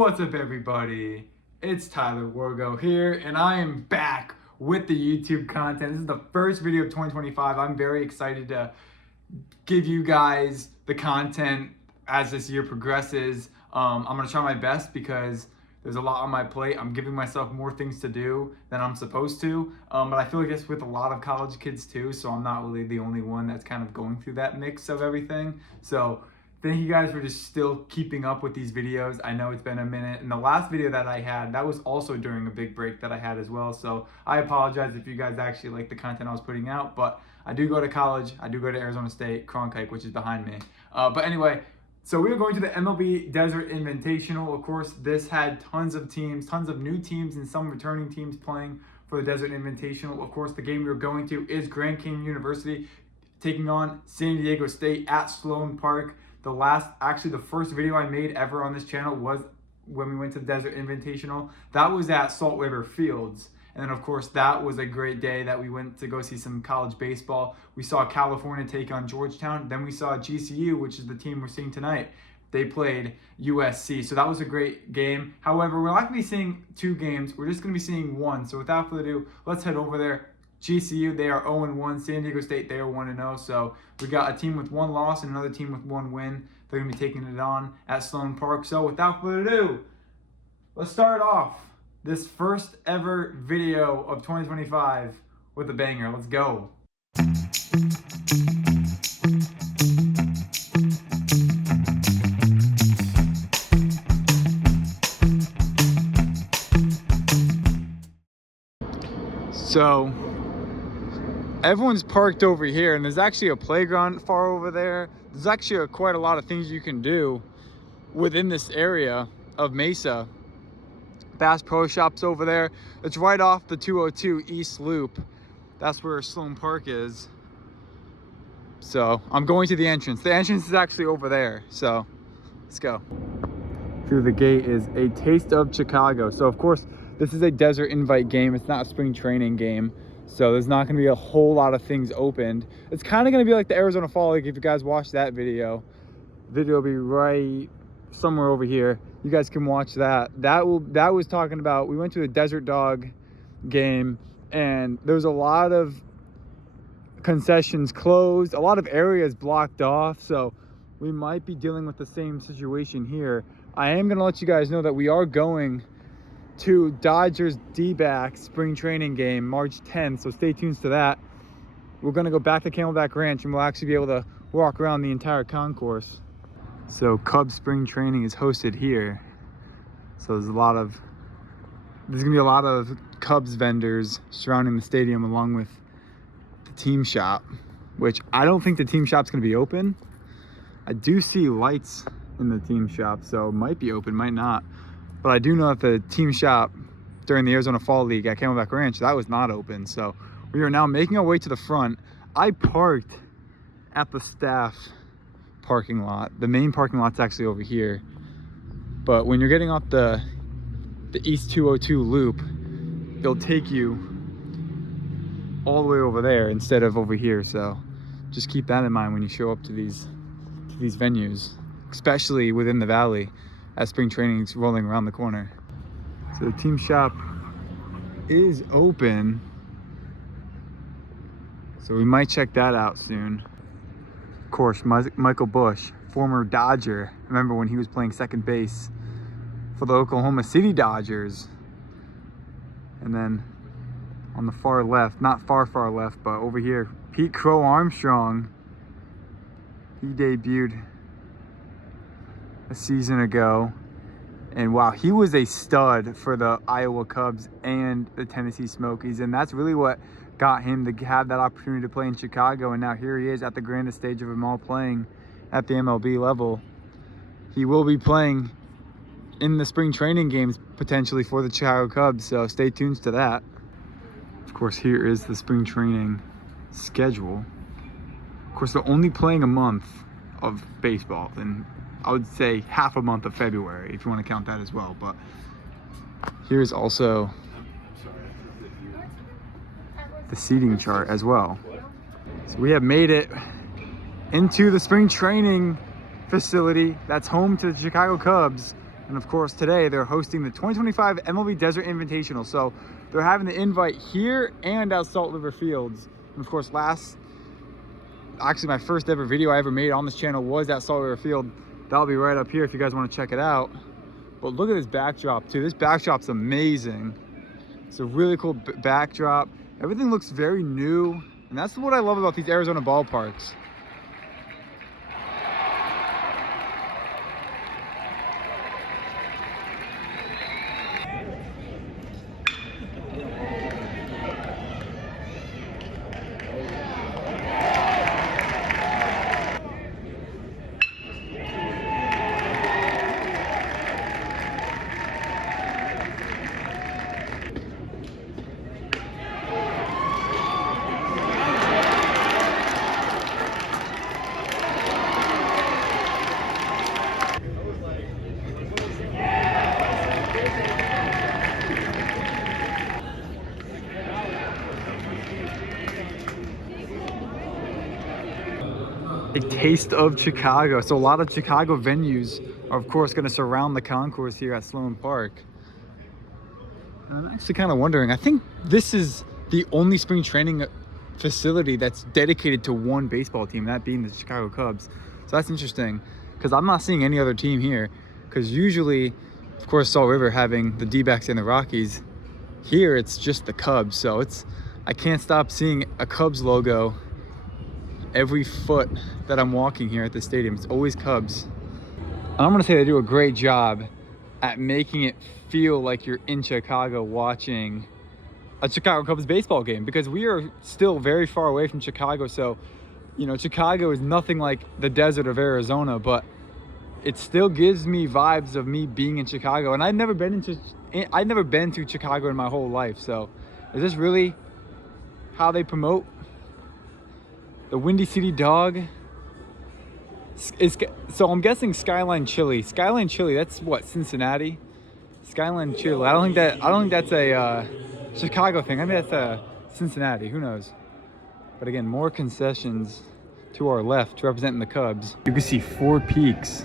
What's up, everybody? It's Tyler Wargo here, and I am back with the YouTube content. This is the first video of 2025. I'm very excited to give you guys the content as this year progresses. I'm going to try my best because there's a lot on my plate. I'm giving myself more things to do than I'm supposed to, but I feel like it's with a lot of college kids too, so I'm not really the only one that's kind of going through that mix of everything. So thank you guys for just still keeping up with these videos. I know it's been a minute, and the last video that I had, that was also during a big break that I had as well, so I apologize if you guys actually like the content I was putting out, but I do go to college. I do go to Arizona State, Cronkite, which is behind me. But anyway, so we are going to the MLB Desert Invitational. Of course, this had tons of teams, tons of new teams, and some returning teams playing for the Desert Invitational. Of course, the game we are going to is Grand Canyon University taking on San Diego State at Sloan Park. The first video I made ever on this channel was when we went to the Desert Invitational. That was at Salt River Fields. And then, of course, that was a great day that we went to go see some college baseball. We saw California take on Georgetown. Then we saw GCU, which is the team we're seeing tonight. They played USC. So that was a great game. However, we're not going to be seeing two games. We're just going to be seeing one. So without further ado, let's head over there. GCU, they are 0-1. San Diego State, they are 1-0. So we got a team with one loss and another team with one win. They're going to be taking it on at Sloan Park. So without further ado, let's start off this first ever video of 2025 with a banger. Let's go. So everyone's parked over here, and there's actually a playground far over there. There's actually quite a lot of things you can do within this area of Mesa. Bass Pro Shop's over there. It's right off the 202 East Loop. That's where Sloan Park is. So I'm going to the entrance. The entrance is actually over there. So let's go. Through the gate is a Taste of Chicago. So of course, this is a desert invite game. It's not a spring training game. So there's not going to be a whole lot of things opened. It's kind of going to be like the Arizona Fall League. If you guys watch that video, will be right somewhere over here. You guys can watch that. That was talking about, we went to a Desert Dog game, and there's a lot of concessions closed, a lot of areas blocked off. So we might be dealing with the same situation here. I am going to let you guys know that we are going to Dodgers D-backs spring training game March 10th, so stay tuned to that. We're going to go back to Camelback Ranch, and we'll actually be able to walk around the entire concourse. So Cubs spring training is hosted here. So there's gonna be a lot of Cubs vendors surrounding the stadium, along with the team shop, which I don't think the team shop's gonna be open. I do see lights in the team shop, so it might be open, might not. But I do know that the team shop during the Arizona Fall League at Camelback Ranch, that was not open. So we are now making our way to the front. I parked at the staff parking lot. The main parking lot's actually over here, but when you're getting off the East 202 loop, they'll take you all the way over there instead of over here. So just keep that in mind when you show up to these venues, especially within the valley as spring training is rolling around the corner. So the team shop is open, so we might check that out soon. Of course, Michael Bush, former Dodger. Remember when he was playing second base for the Oklahoma City Dodgers. And then on the far left, not far left, but over here, Pete Crow Armstrong. He debuted a season ago. And wow, he was a stud for the Iowa Cubs and the Tennessee Smokies. And that's really what got him to have that opportunity to play in Chicago, and now here he is at the grandest stage of them all, playing at the MLB level. He will be playing in the spring training games potentially for the Chicago Cubs, so stay tuned to that. Of course, here is the spring training schedule. Of course, they're only playing a month of baseball, and I would say half a month of February if you want to count that as well. But here's also the seating chart as well. So we have made it into the spring training facility that's home to the Chicago Cubs. And of course, today they're hosting the 2025 MLB Desert Invitational. So they're having the invite here and at Salt River Fields. And of course, actually my first ever video I ever made on this channel was at Salt River Field. That'll be right up here if you guys want to check it out. But look at this backdrop too. This backdrop's amazing. It's a really cool backdrop. Everything looks very new. And that's what I love about these Arizona ballparks. A taste of Chicago. So a lot of Chicago venues are of course going to surround the concourse here at Sloan Park. And I'm actually kind of wondering, I think this is the only spring training facility that's dedicated to one baseball team, that being the Chicago Cubs. So that's interesting because I'm not seeing any other team here, because usually, of course, Salt River having the D-backs and the Rockies, here it's just the Cubs. So I can't stop seeing a Cubs logo every foot that I'm walking here at the stadium. It's always Cubs. And I'm gonna say they do a great job at making it feel like you're in Chicago watching a Chicago Cubs baseball game, because we are still very far away from Chicago. So, you know, Chicago is nothing like the desert of Arizona, but it still gives me vibes of me being in Chicago. And I've never been to Chicago in my whole life. So is this really how they promote the Windy City Dog? So I'm guessing Skyline Chili. Skyline Chili, that's what, Cincinnati? Skyline Chili. I don't think that's a Chicago thing. I mean, that's a Cincinnati. Who knows? But again, more concessions to our left representing the Cubs. You can see 4 peaks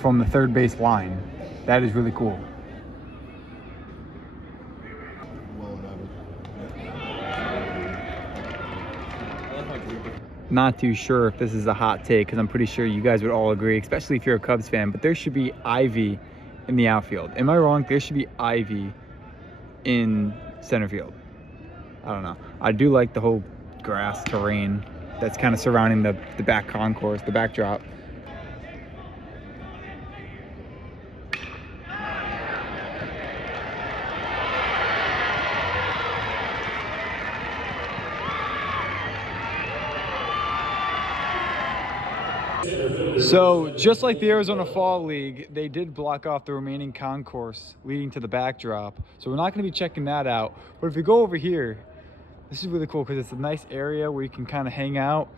from the third base line. That is really cool. Not too sure if this is a hot take, because I'm pretty sure you guys would all agree, especially if you're a Cubs fan, but there should be ivy in the outfield. Am I wrong? There should be ivy in center field. I don't know. I do like the whole grass terrain that's kind of surrounding the back concourse, the backdrop. So just like the Arizona Fall League, they did block off the remaining concourse leading to the backdrop. So we're not going to be checking that out. But if we go over here, this is really cool because it's a nice area where you can kind of hang out.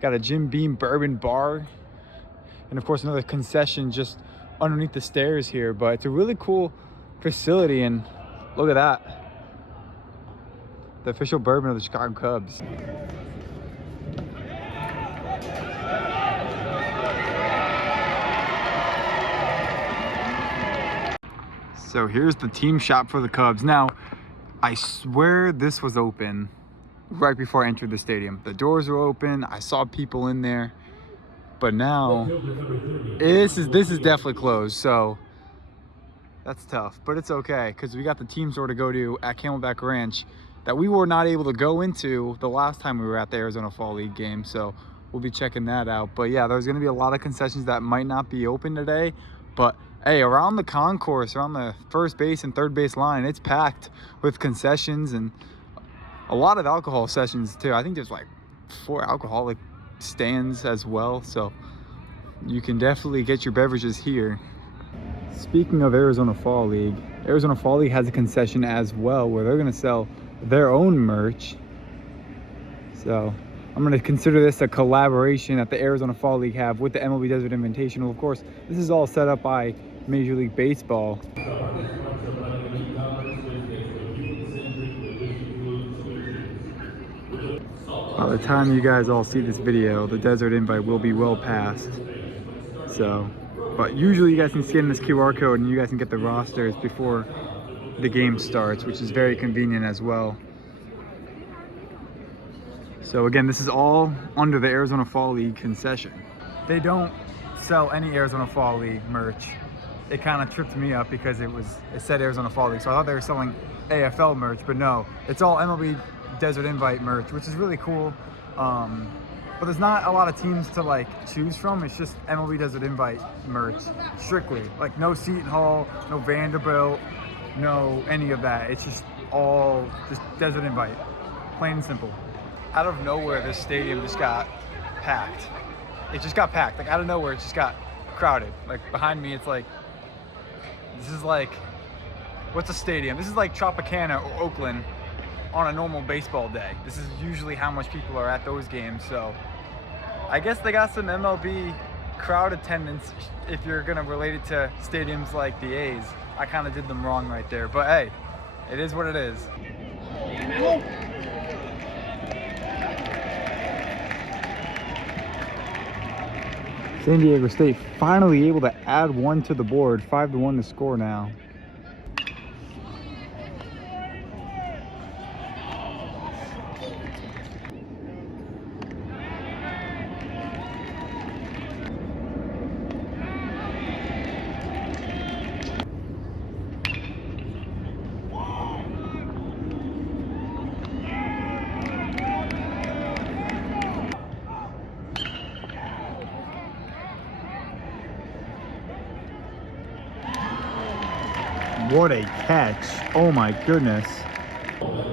Got a Jim Beam bourbon bar. And of course another concession just underneath the stairs here. But it's a really cool facility, and look at that. The official bourbon of the Chicago Cubs. So here's the team shop for the Cubs. Now, I swear this was open right before I entered the stadium. The doors were open. I saw people in there, but now this is definitely closed. So that's tough, but it's okay because we got the team store to go to at Camelback Ranch that we were not able to go into the last time we were at the Arizona Fall League game. So we'll be checking that out. But yeah, there's going to be a lot of concessions that might not be open today, but hey, around the concourse, around the first base and third base line, it's packed with concessions and a lot of alcohol sessions too. I think there's like 4 alcoholic stands as well, so you can definitely get your beverages here. Speaking of Arizona Fall League has a concession as well where they're going to sell their own merch. So I'm going to consider this a collaboration that the Arizona Fall League have with the MLB Desert Invitational. Of course, this is all set up by Major League Baseball. By the time you guys all see this video, the desert invite will be well past. So, but usually you guys can scan this QR code and you guys can get the rosters before the game starts, which is very convenient as well. So again, this is all under the Arizona Fall League concession. They don't sell any Arizona Fall League merch. It kind of tripped me up because it said Arizona Fall League, so I thought they were selling AFL merch, but no, it's all MLB Desert Invite merch, which is really cool. But there's not a lot of teams to like choose from. It's just MLB Desert Invite merch, strictly. Like no Seton Hall, no Vanderbilt, no any of that. It's just all just Desert Invite, plain and simple. Out of nowhere, this stadium just got packed. It just got packed. Like out of nowhere, it just got crowded. Like behind me, it's like, this is like, what's a stadium? This is like Tropicana or Oakland on a normal baseball day. This is usually how much people are at those games. So I guess they got some MLB crowd attendance if you're gonna relate it to stadiums like the A's. I kind of did them wrong right there, but hey, it is what it is. San Diego State finally able to add one to the board. 5-1 to score now. What a catch. Oh my goodness.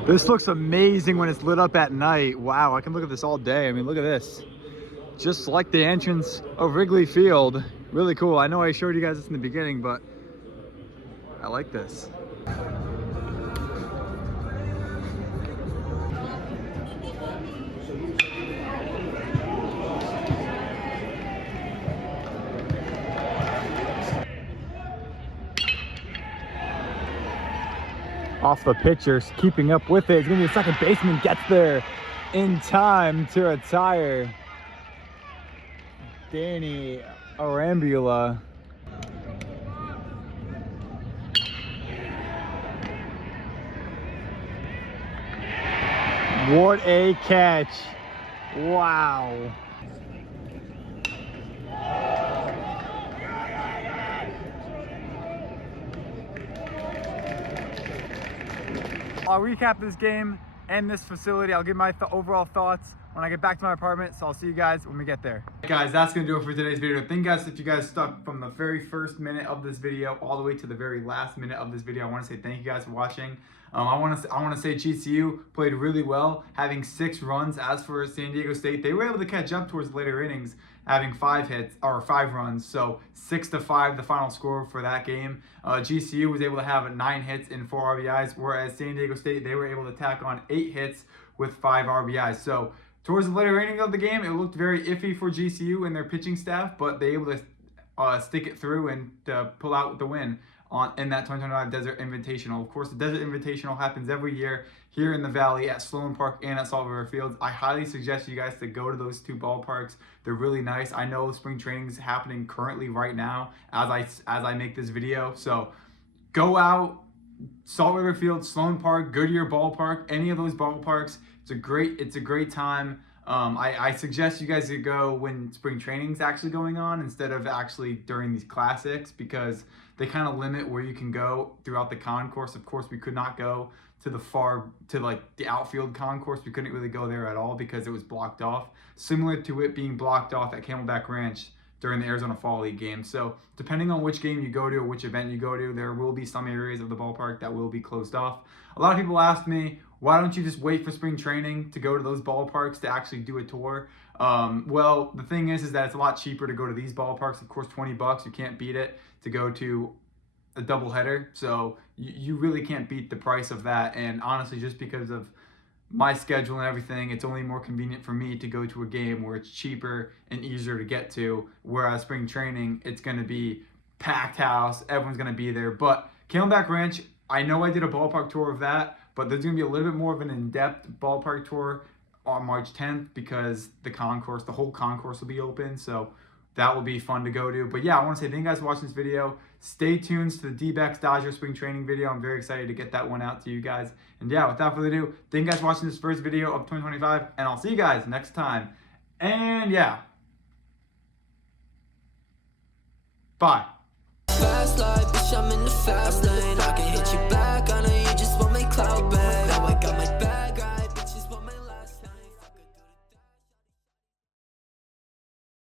This looks amazing when it's lit up at night. Wow, I can look at this all day. I mean, look at this. Just like the entrance of Wrigley Field. Really cool. I know I showed you guys this in the beginning, but I like this. Off the pitcher, keeping up with it. It's gonna be the second baseman, gets there in time to retire. Danny Arambula. What a catch. Wow. I'll recap this game and this facility. I'll give my overall thoughts when I get back to my apartment, so I'll see you guys when we get there. Guys, that's gonna do it for today's video. Thank you guys if you guys stuck from the very first minute of this video all the way to the very last minute of this video. I want to say thank you guys for watching. I want to say GCU played really well, having 6 runs. As for San Diego State, they were able to catch up towards the later innings, having 5 runs. So 6-5 the final score for that game. GCU was able to have 9 hits and 4 RBIs, whereas San Diego State, they were able to tack on 8 hits with 5 RBIs. So towards the later innings of the game, it looked very iffy for GCU and their pitching staff, but they were able to stick it through and pull out the win in that 2025 Desert Invitational. Of course, the Desert Invitational happens every year here in the Valley at Sloan Park and at Salt River Fields. I highly suggest you guys to go to those 2 ballparks. They're really nice. I know spring training is happening currently right now as I make this video. So go out, Salt River Field, Sloan Park, Goodyear Ballpark, any of those ballparks. It's a great time. I suggest you guys to go when spring training is actually going on instead of actually during these classics, because they kind of limit where you can go throughout the concourse. Of course, we could not go to the outfield concourse. We couldn't really go there at all because it was blocked off, similar to it being blocked off at Camelback Ranch during the Arizona Fall League game. So depending on which game you go to or which event you go to, there will be some areas of the ballpark that will be closed off. A lot of people ask me, why don't you just wait for spring training to go to those ballparks to actually do a tour? Well, the thing is that it's a lot cheaper to go to these ballparks. Of course, $20, you can't beat it to go to a doubleheader. So you really can't beat the price of that. And honestly, just because of my schedule and everything, it's only more convenient for me to go to a game where it's cheaper and easier to get to. Whereas spring training, it's going to be packed house. Everyone's going to be there. But Camelback Ranch, I know I did a ballpark tour of that, but there's going to be a little bit more of an in-depth ballpark tour on March 10th because the whole concourse will be open. So that will be fun to go to. But yeah, I want to say thank you guys for watching this video. Stay tuned to the D-backs Dodger spring training video. I'm very excited to get that one out to you guys. And yeah, without further ado, thank you guys for watching this first video of 2025, and I'll see you guys next time. And yeah, bye. Fast life, bitch, I'm in the fast lane.